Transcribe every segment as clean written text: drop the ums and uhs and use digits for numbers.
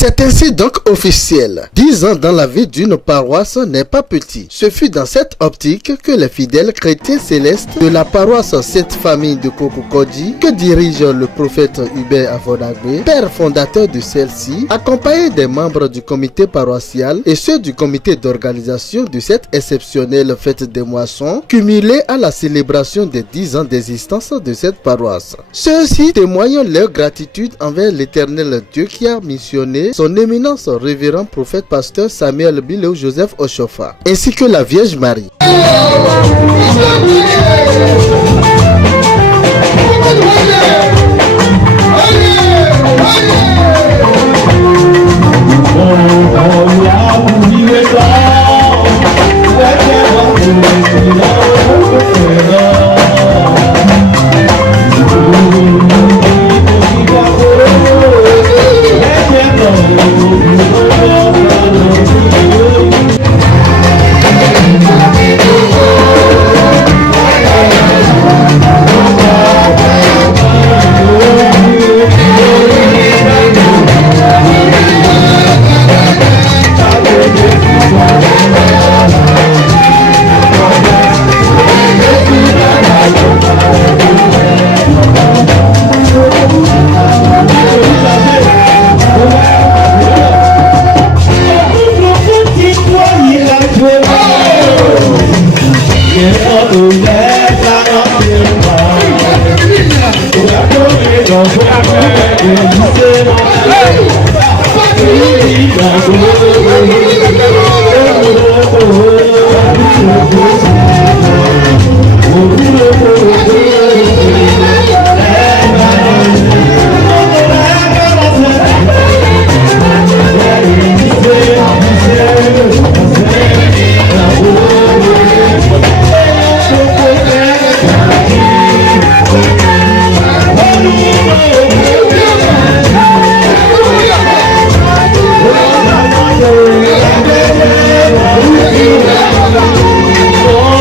C'est ainsi donc officiel. 10 ans dans la vie d'une paroisse n'est pas petit. Ce fut dans cette optique que les fidèles chrétiens célestes de la paroisse Sainte Famille de Kokokodji, que dirige le prophète Hubert Avodagbe, père fondateur de celle-ci, accompagné des membres du comité paroissial et ceux du comité d'organisation de cette exceptionnelle fête des moissons, cumulée à la célébration des 10 ans d'existence de cette paroisse. Ceux-ci témoignent leur gratitude envers l'éternel Dieu qui a missionné son éminence révérend prophète pasteur Samuel Bileo Joseph Oshofa, ainsi que la Vierge Marie. Oh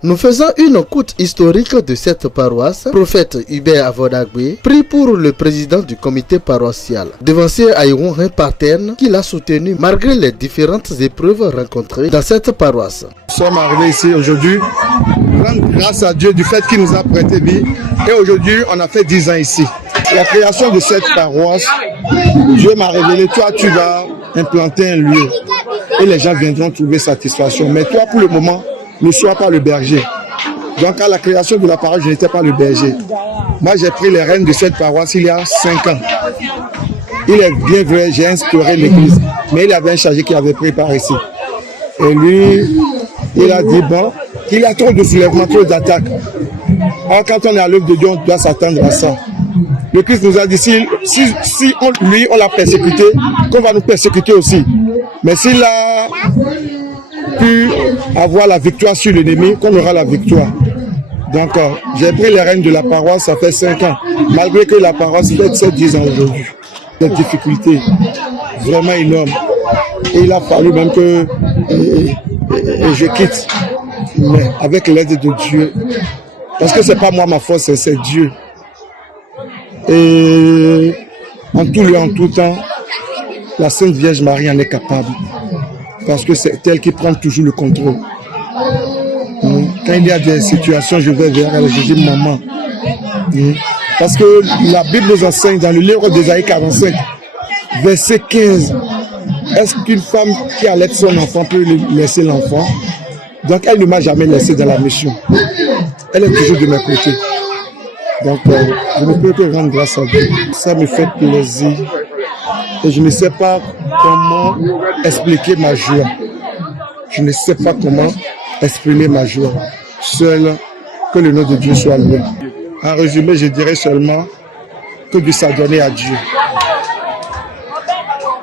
Nous faisons une courte historique de cette paroisse. Prophète Hubert Avodagbe prie pour le président du comité paroissial, devancier Aïron Paterne, qui l'a soutenu malgré les différentes épreuves rencontrées dans cette paroisse. Nous sommes arrivés ici aujourd'hui, rendre grâce à Dieu du fait qu'il nous a prêté vie. Et aujourd'hui, on a fait 10 ans ici. La création de cette paroisse, Dieu m'a révélé, toi tu vas implanter un lieu et les gens viendront trouver satisfaction. Mais toi, pour le moment, ne sois pas le berger. Donc à la création de la paroisse, je n'étais pas le berger. Moi, j'ai pris les rênes de cette paroisse il y a 5 ans. Il est bien vrai, j'ai instauré l'église. Mais il y avait un chargé qui avait pris par ici. Et lui, il a dit, bon, il y a trop de soulèvements, trop d'attaques. Alors quand on est à l'œuvre de Dieu, on doit s'attendre à ça. Le Christ nous a dit, si on l'a persécuté, qu'on va nous persécuter aussi. Mais s'il a pu avoir la victoire sur l'ennemi, qu'on aura la victoire. Donc, j'ai pris les rênes de la paroisse, ça fait 5 ans. Malgré que la paroisse fait 7-10 ans aujourd'hui. Des difficultés vraiment énormes. Et il a fallu même que je quitte. Mais avec l'aide de Dieu. Parce que c'est pas moi ma force, c'est Dieu. Et en tout lieu, en tout temps, la Sainte Vierge Marie en est capable. Parce que c'est elle qui prend toujours le contrôle. Quand il y a des situations, je vais vers elle, je dis maman. Parce que la Bible nous enseigne dans le livre d'Ésaïe 45, verset 15. Est-ce qu'une femme qui allait son enfant peut laisser l'enfant? Donc elle ne m'a jamais laissé dans la mission. Elle est toujours de mes côtés. Donc je ne peux que rendre grâce à Dieu. Ça me fait plaisir. Et je ne sais pas comment expliquer ma joie. Je ne sais pas comment exprimer ma joie. Seul que le nom de Dieu soit loué. En résumé, je dirais seulement que de s'adonner à Dieu.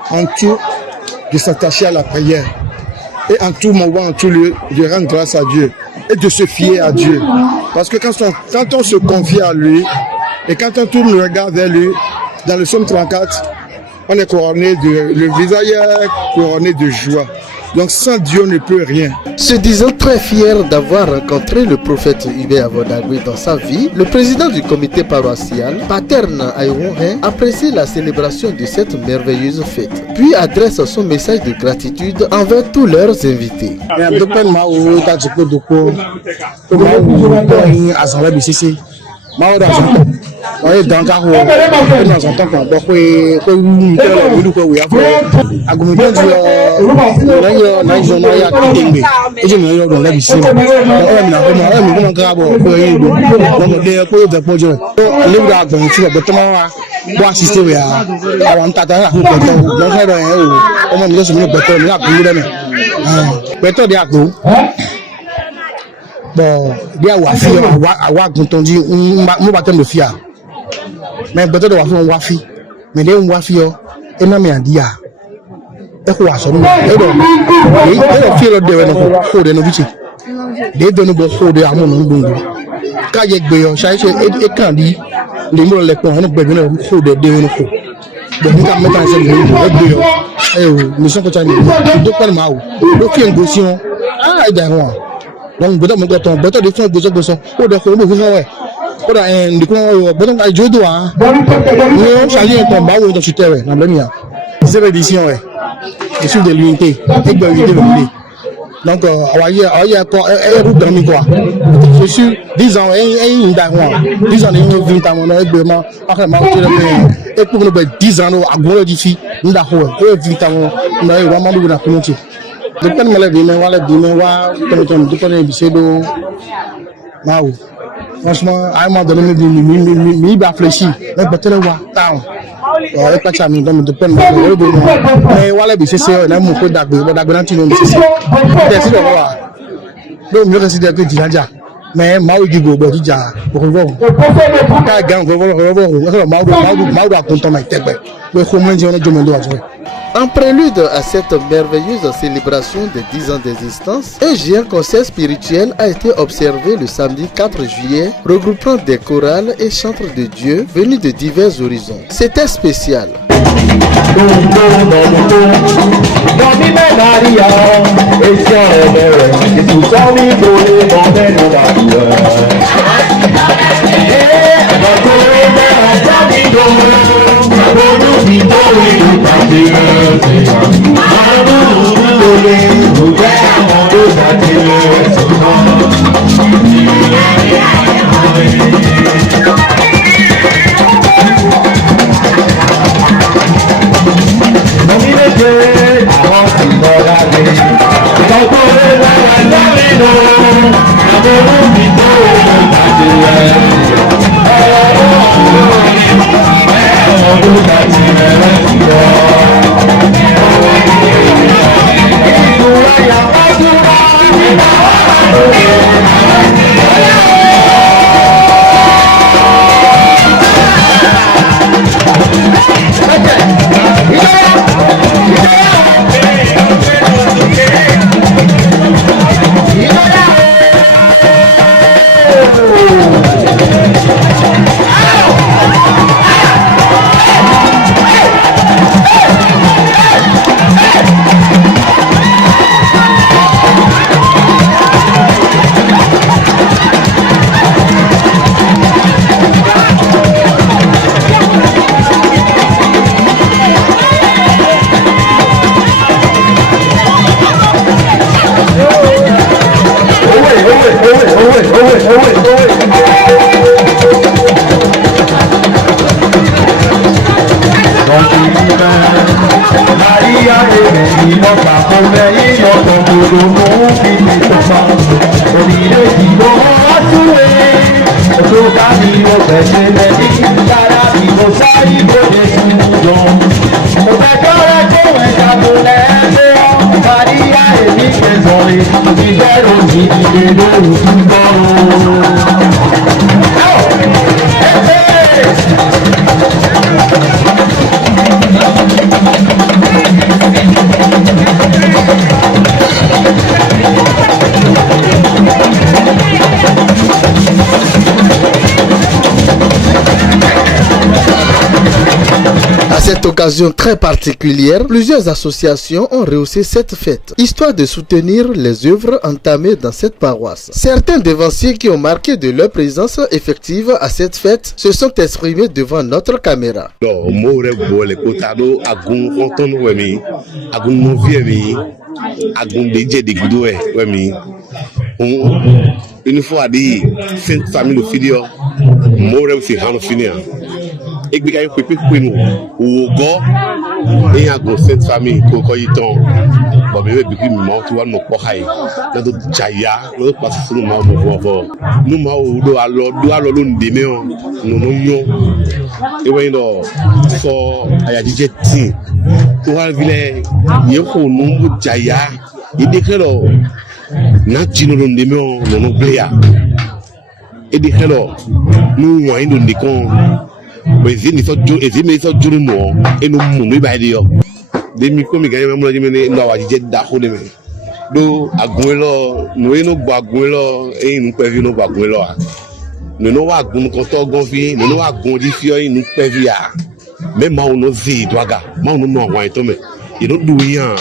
En tout, de s'attacher à la prière. Et en tout moment, en tout lieu, de rendre grâce à Dieu. Et de se fier à Dieu. Parce que quand on se confie à lui, et quand on tourne le regard vers lui, dans le psaume 34, on est couronné le visage est couronné de joie. Donc sans Dieu, on ne peut rien. Se disant très fier d'avoir rencontré le prophète Hubert Avodagbe dans sa vie, le président du comité paroissial, Paterne Aïron, apprécie la célébration de cette merveilleuse fête, puis adresse son message de gratitude envers tous leurs invités. Oye danka ho na so tan kan bo pe ko ni te lo du ko we afo agumito ti na yo na ya kitembe e je mi yo don la bi si mo o mi na ko mo ka bo ko yin do mo de ko de pojo le bra agbon ti bo to ma wa bo assist we àwọn tata la ko to lo fe ro yen o mo mi lo so mi beto mi agun le mi beto de agbo bon bí àwa àgùntàn di mo bá tẹ̀lé fíà mais gbọ́dọ̀ wà fún wa fi mais lè ń wá fi ọ ẹ má mi àdíyà ẹ kò wà sọ nínú ẹ lọ fi ẹ lọ dẹ ẹ nọ kó dẹ níbi tí lè dẹnu bọ kó dẹ àwọn ọmọ gbòǹgbò káyẹ gbẹyọ ṣáṣẹ ẹ kàn di lè mú ọlẹpọ ọ̀hún gbẹgbẹ náà kó dẹ dẹ ẹnu kó gbẹmí ká mẹ́ta ẹsẹ lè mú ẹ gbẹyọ ẹ o mission kọjá ní ìdó pẹ́ẹ́nì máa wò ló kí ẹ̀ ń gbó sí wọn á ìdá ẹ̀wọ̀n donc betul mungkin tu betul di sana besok udah kau udah kau udah di kau betul ada jodoh ah ni sekali yang bawa untuk cerita namanya c'est l'édition je suis de l'unité et de l'unité donc awalnya kau route dans mi quoi je suis 10 ans et indah moi 10 ans et 20 ans on a vraiment après moi tu et pour nous 10 ans à gros d'ici nda ho e vita mo na e wa ma du na kunti depend mala bi me wa ton depend bi sedo mawo franchement à un moment donné mi ba fléchi mais peut-être wa town e pa cha mi don depend mais wala bi c'est na mo ko dagbe na ti no mi c'est c'est do wa do mi ko si de ko jijaja mais mawo gigo bo jija ko vo ka gan ko vo mawo content mai tegbe we ko mo nje ona jomendo wa so. En prélude à cette merveilleuse célébration des 10 ans d'existence, un géant concert spirituel a été observé le samedi 4 juillet, regroupant des chorales et chantres de Dieu venus de divers horizons. C'était spécial. À cette occasion très particulière, plusieurs associations ont rehaussé cette fête, histoire de soutenir les œuvres entamées dans cette paroisse. Certains devanciers qui ont marqué de leur présence effective à cette fête se sont exprimés devant notre caméra. Une fois dit, cette famille de filles, Morel fait rendre finir. Et puis, il y a un peu de ou go, et il y a cette famille qui est ton. Bon, mais depuis que moi, tu vois, mon pohaï, dans le Jaya, nous passons sur le mal de voir. Nous, nous, alors, nous, demain, nous, et oui, non, for, il y a DJ T. Tu vois, il y a un Jaya, il déclare, Nati no ndeme no player e di hello nu wa indo ndikon be zini so jo ezime so juru no e no mu mi ba di yo de mi ko mi ga me mo ji me no wa je da ko de me do agun lo no e no gba agun lo e nu pe vi no gba agun lo a no wa agun ko to gon fi no wa agun di fi o nu pe vi a me ma no zi dwaga ma no wa to me e no du yan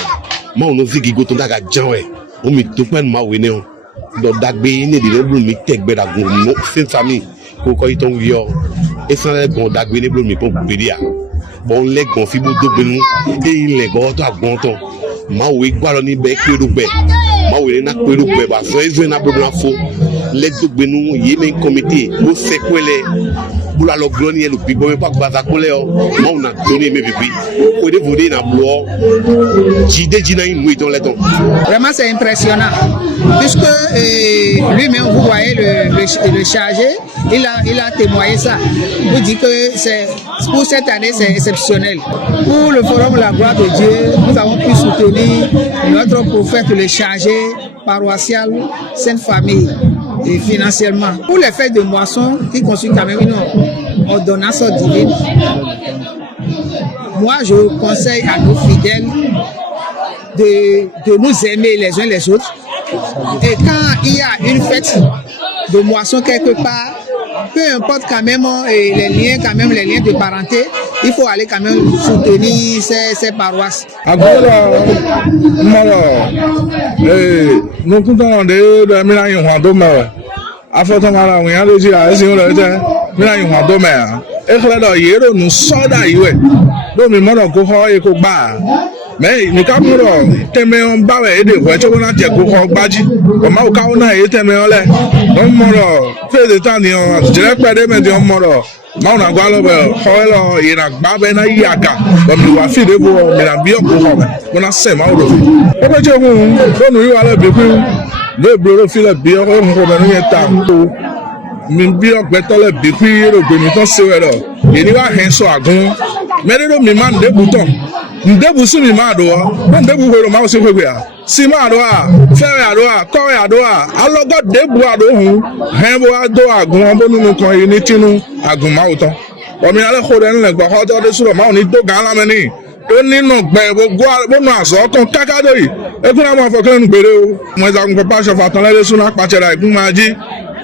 ma no zi gigo to daga janwe o mi to pen ma we ne o do dagbe ni di lo mi tegbe da gun no sin family ko ko iton wi o e san le gon dagbe ni blo mi po beri a bon le gon fi bo do benu e ile go to agbon ton ma we gba lo ni be peru be ma we na peru be ba so e zo na program fo le do benu ye me committee o se kwele bula lo gloni le big boy pas baza koleo on a donné mes bébés au dévoder na bois jide jina une nuit dans les temps. Vraiment c'est impressionnant puisque lui-même vous voyez le chargé il a témoigné ça vous dit que c'est pour cette année c'est exceptionnel. Pour le forum La Gloire de Dieu nous avons pu soutenir notre prophète le chargé paroissial Sainte Famille et financièrement. Pour les fêtes de moisson qui constituent quand même une ordonnance divine, moi je conseille à nos fidèles de nous aimer les uns les autres. Et quand il y a une fête de moisson quelque part, peu importe quand même les liens de parenté, il faut aller quand même soutenir ces paroisses. Nous comptons de Milan Hondome. Afin de la réunion de la région de Milan Hondome. Et que la yéro nous sort d'ailleurs. Donc, nous m'en avons et qu'on bat. Mais nous avons tellement en bas et des voitures qu'on a dit qu'on badge. Comme on a été mais on l'a. On m'a fait des temps je dirais pas de mettre en mort. Ma na gwa lo be hoelo ina gba be na yaka bo mi wa fi de bo mi na bi oku ho me mo na se ma o do o be je mu do nu yi wa le bi ku le bro lo fi le bi o ko me no yeta mi bi o gbe to le bi ku ro gbe mi to se we lo ye ni wa hen so agun me de do mi ma de buton ndebu su mi ma do o ndebu ho ro ma o se kwegbe a si ma do a fe ya do a ko ya do a alogo debu a do hu hen bo a do agun bo nu kan yi ni tinu agun ma o ton o mi ale ko de nle gba ho to de su ma o ni do gan la me ni to ninu gbe bo nu aso kan kakado yi e kun na mo fo kan gbere o mo za kun pa so fa tan le su na pa chere igun ma ji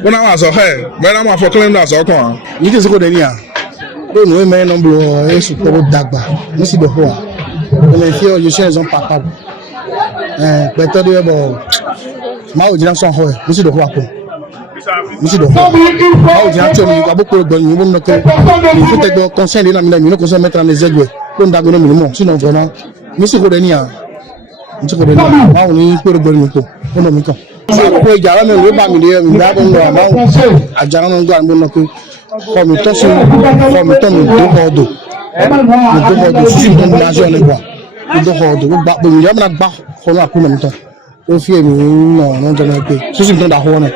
bo na wa so he be na mo fo kan na so kan ni ke se ko de ni a do nu me no blo e su ko dagba ni si do ho les filles je suis un papa peut-être de bon ma o jina son ho ni si do ho akon ni si do ho ma o jina cho mi ka boko do ni mo no ke il faut te conseil de na mi no conseil mettre en les aigues ko ndago no mi mo sinon vraiment ni si ko de ni a ni si ko de ni ma o ni ko do ni ko no mi kan ko jara me lo ba mi de mi da bo no ma ajara no gba mo no ko mi to so mi do ko do si mo na jo le gba do ko do gba bo mi ya na gba ko na ku na mi to o fi mi no no to na pe si mo da ho na.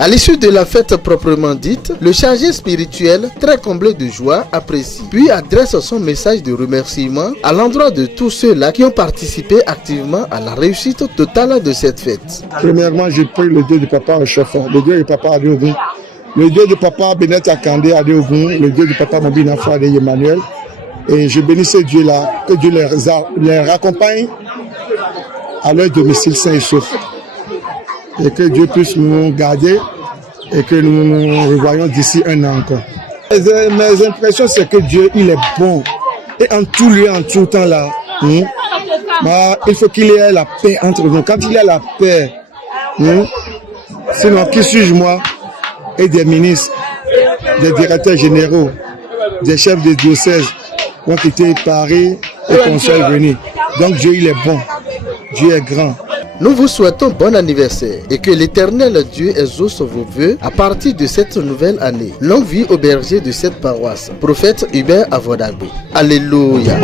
À l'issue de la fête proprement dite, le chargé spirituel, très comblé de joie, apprécie, puis adresse son message de remerciement à l'endroit de tous ceux-là qui ont participé activement à la réussite totale de cette fête. Premièrement, je prie le Dieu du papa au chef, le Dieu du papa Adiogun, le Dieu du papa Benet Akande Adiogun, le Dieu du papa Mobina Fade Emmanuel. Et je bénis ces dieux-là, que Dieu les raccompagne à leur domicile saint et sauf. Et que Dieu puisse nous garder et que nous nous revoyons d'ici un an encore. Mes impressions, c'est que Dieu, il est bon. Et en tout lieu, en tout temps là, il faut qu'il y ait la paix entre nous. Quand il y a la paix, sinon, qui suis-je moi? Et des ministres, des directeurs généraux, des chefs de diocèse ont quitté Paris et qu'on soit venus. Donc Dieu, il est bon. Dieu est grand. Nous vous souhaitons bon anniversaire et que l'Éternel Dieu exauce vos vœux à partir de cette nouvelle année. Longue vie au berger de cette paroisse, prophète Hubert Avodagbe. Alléluia.